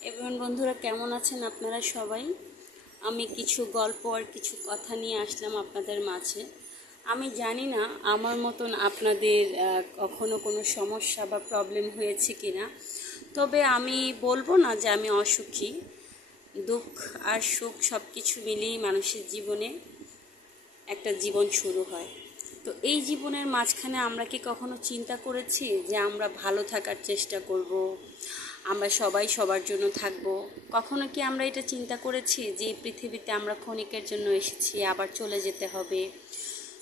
এবং বন্ধুরা কেমন আছেন আপনারা সবাই? আমি কিছু গল্প আর কিছু কথা নিয়ে আসলাম আপনাদের মাঝে। আমি জানি না আমার মতন আপনাদের কখনো কোনো সমস্যা বা প্রবলেম হয়েছে কিনা, তবে আমি বলবো না যে আমি অসুখী। দুঃখ আর সুখ সব কিছু মিলিয়েই মানুষের জীবনে একটা জীবন শুরু হয়। তো এই জীবনের মাঝখানে আমরা কি কখনো চিন্তা করেছি যে আমরা ভালো থাকার চেষ্টা করব, আমরা সবাই সবার জন্য থাকব? কখনো কি আমরা এটা চিন্তা করেছি যে এই পৃথিবীতে আমরা ক্ষণিকের জন্য এসেছি, আবার চলে যেতে হবে?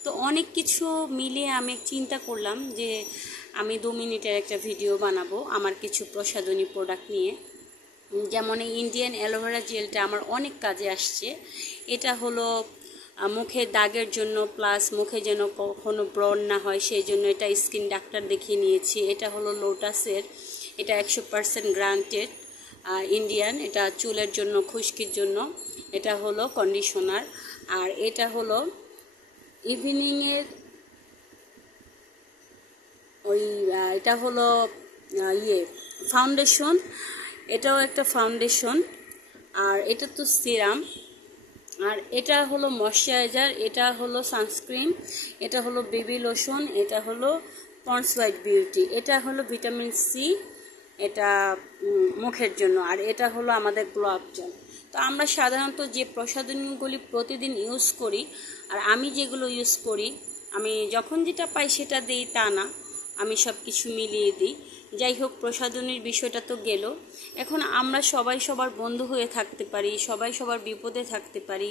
তো অনেক কিছু মিলিয়ে আমি চিন্তা করলাম যে আমি 2 মিনিটের একটা ভিডিও বানাবো আমার কিছু প্রসাধনী প্রোডাক্ট নিয়ে। যেমন এই ইন্ডিয়ান অ্যালোভেরা জেলটা আমার অনেক কাজে আসছে। এটা হলো মুখের দাগের জন্য, প্লাস মুখে যেন কখনো ব্রণ না হয় সেই জন্য এটা স্কিন ডাক্তার দেখিয়ে নিয়েছি। এটা হলো লোটাসের, এটা 100% গ্রান্টেড ইন্ডিয়ান, এটা চুলের জন্য, খুশকির জন্য। এটা হলো কন্ডিশনার, আর এটা হলো ইভিনিংয়ের ওই এটা হলো ফাউন্ডেশন, এটাও একটা ফাউন্ডেশন। আর এটা তো সিরাম, আর এটা হলো ময়শ্চারাইজার, এটা হলো সানস্ক্রিন, এটা হলো বেবি লোশন, এটা হলো পন্ডস হোয়াইট বিউটি, এটা হলো ভিটামিন সি, এটা মুখের জন্য, আর এটা হলো আমাদের গ্লো আপ জেল। তো আমরা সাধারণত যে প্রসাধনীগুলি প্রতিদিন ইউজ করি, আর আমি যেগুলো ইউজ করি, আমি যখন যেটা পাই সেটা দিই তা না, আমি সব কিছু মিলিয়ে দিই। যাই হোক, প্রসাধনীর বিষয়টা তো গেল। এখন আমরা সবাই সবার বন্ধু হয়ে থাকতে পারি, সবাই সবার বিপদে থাকতে পারি,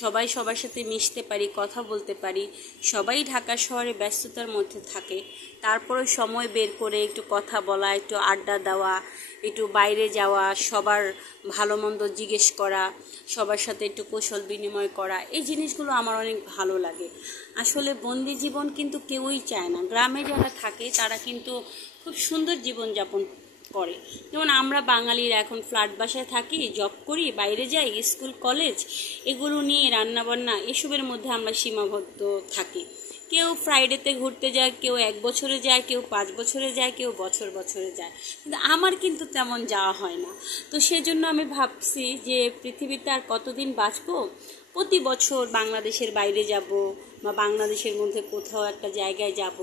সবাই সবার সাথে মিশতে পারি, কথা বলতে পারি। সবাই ঢাকা শহরে ব্যস্ততার মধ্যে থাকে, তারপরে সময় বের করে একটু কথা বলা, একটু আড্ডা দেওয়া, একটু বাইরে যাওয়া, সবার ভালো মন্দ জিজ্ঞেস করা, সবার সাথে একটু কৌশল বিনিময় করা, এই জিনিসগুলো আমার অনেক ভালো লাগে। আসলে বন্দি জীবন কিন্তু কেউই চায় না। গ্রামে যারা থাকে তারা কিন্তু খুব সুন্দর জীবনযাপন করে। যেমন আমরা বাঙালিরা এখন ফ্ল্যাট বাসায় থাকি, জব করি, বাইরে যাই, স্কুল কলেজ এগুলো নিয়ে রান্নাবান্না এসবের মধ্যে আমরা সীমাবদ্ধ থাকি। কেউ ফ্রাইডেতে ঘুরতে যায়, কেউ 1 বছরে যায়, কেউ 5 বছরে যায়, কেউ বছর বছরে যায়, কিন্তু আমার কিন্তু তেমন যাওয়া হয় না। তো সেজন্য আমি ভাবছি যে পৃথিবীতে আর কতদিন বাঁচবো, প্রতি বছর বাংলাদেশের বাইরে যাব বা বাংলাদেশের মধ্যে কোথাও একটা জায়গায় যাব।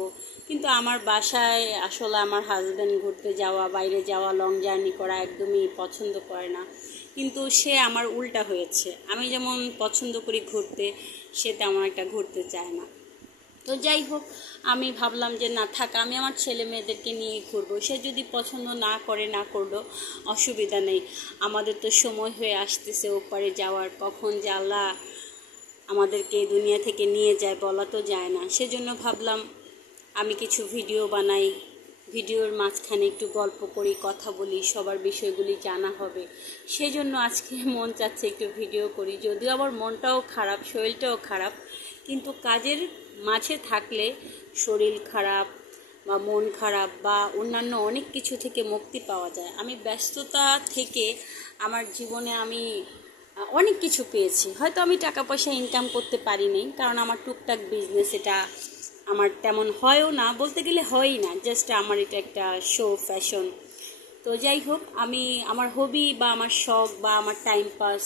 কিন্তু আমার বাসায় আসলে আমার হাজব্যান্ড ঘুরতে যাওয়া, বাইরে যাওয়া, লং জার্নি করা একদমই পছন্দ করে না। কিন্তু সে আমার উল্টা হয়েছে, আমি যেমন পছন্দ করি ঘুরতে, সে তেমন একটা ঘুরতে চায় না। তো যাই হোক, আমি ভাবলাম যে না থাক, আমি আমার ছেলে মেয়েদেরকে নিয়ে ঘুরবো। সে যদি পছন্দ না করে, না করলো, অসুবিধা নেই। আমাদের তো সময় হয়ে আসতেছে ওপারে যাওয়ার, কখন যে আল্লাহ আমাদেরকে এই দুনিয়া থেকে নিয়ে যায় বলা তো যায় না। সেজন্য ভাবলাম আমি কিছু ভিডিও বানাই, ভিডিওর মাঝখানে একটু গল্প করি, কথা বলি, সবার বিষয়গুলি জানা হবে। সেজন্য আজকে মন চাচ্ছে একটু ভিডিও করি। যদিও আমার মনটাও খারাপ, শরীরটাও খারাপ, কিন্তু কাজের মাঝে থাকলে শরীর খারাপ বা মন খারাপ বা অন্যান্য অনেক কিছু থেকে মুক্তি পাওয়া যায়। আমি ব্যস্ততা থেকে আমার জীবনে আমি অনেক কিছু পেয়েছি। হয়তো আমি টাকা পয়সা ইনকাম করতে পারিনি, কারণ আমার টুকটাক বিজনেস, এটা আমার তেমন হয়ও না, বলতে গেলে হয়ই না, জাস্ট আমার এটা একটা শো, ফ্যাশন। তো যাই হোক, আমি আমার হবি বা আমার শখ বা আমার টাইম পাস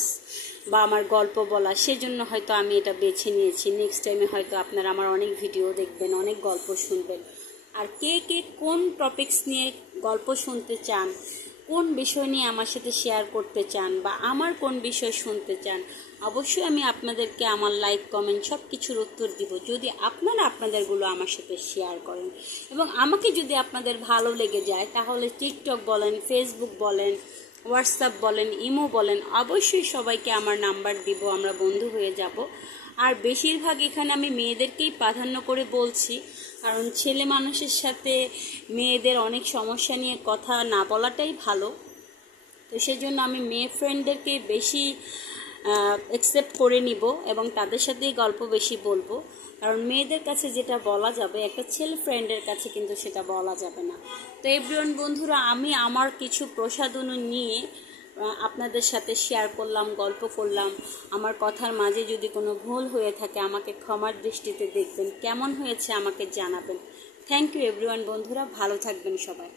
বা আমার গল্প বলা, সেজন্য হয়তো আমি এটা বেছে নিয়েছি। নেক্সট টাইমে হয়তো আপনারা আমার অনেক ভিডিও দেখবেন, অনেক গল্প শুনবেন। আর কে কে কোন টপিকস নিয়ে গল্প শুনতে চান, কোন বিষয় নিয়ে আমার সাথে শেয়ার করতে চান, বা আমার কোন বিষয় শুনতে চান, অবশ্যই আমি আপনাদেরকে আমার লাইক, কমেন্ট সব কিছুর উত্তর দিব, যদি আপনারা আপনাদেরগুলো আমার সাথে শেয়ার করেন। এবং আমাকে যদি আপনাদের ভালো লেগে যায়, তাহলে টিকটক বলেন, ফেসবুক বলেন, হোয়াটসঅ্যাপ বলেন, ইমো বলেন, অবশ্যই সবাইকে আমার নাম্বার দিব, আমরা বন্ধু হয়ে যাব। আর বেশিরভাগ এখানে আমি মেয়েদেরকেই প্রাধান্য করে বলছি, কারণ ছেলে মানুষের সাথে মেয়েদের অনেক সমস্যা নিয়ে কথা না বলাটাই ভালো। তো সেই জন্য আমি মেয়ে ফ্রেন্ডদেরকে বেশি অ্যাকসেপ্ট করে নিব এবং তাদের সাথেই গল্প বেশি বলবো। কারণ মেয়েদের কাছে যেটা বলা যাবে, একটা ছেলে ফ্রেন্ডের কাছে কিন্তু সেটা বলা যাবে না। তো এভরিওয়ান বন্ধুরা, আমি আমার কিছু প্রসাধনী নিয়ে আপনাদের সাথে শেয়ার করলাম, গল্প করলাম। আমার কথার মাঝে যদি কোনো ভুল হয়ে থাকে আমাকে ক্ষমার দৃষ্টিতে দেখবেন, কেমন হয়েছে আমাকে জানাবেন। থ্যাংক ইউ এভরিওয়ান বন্ধুরা, ভালো থাকবেন সবাই।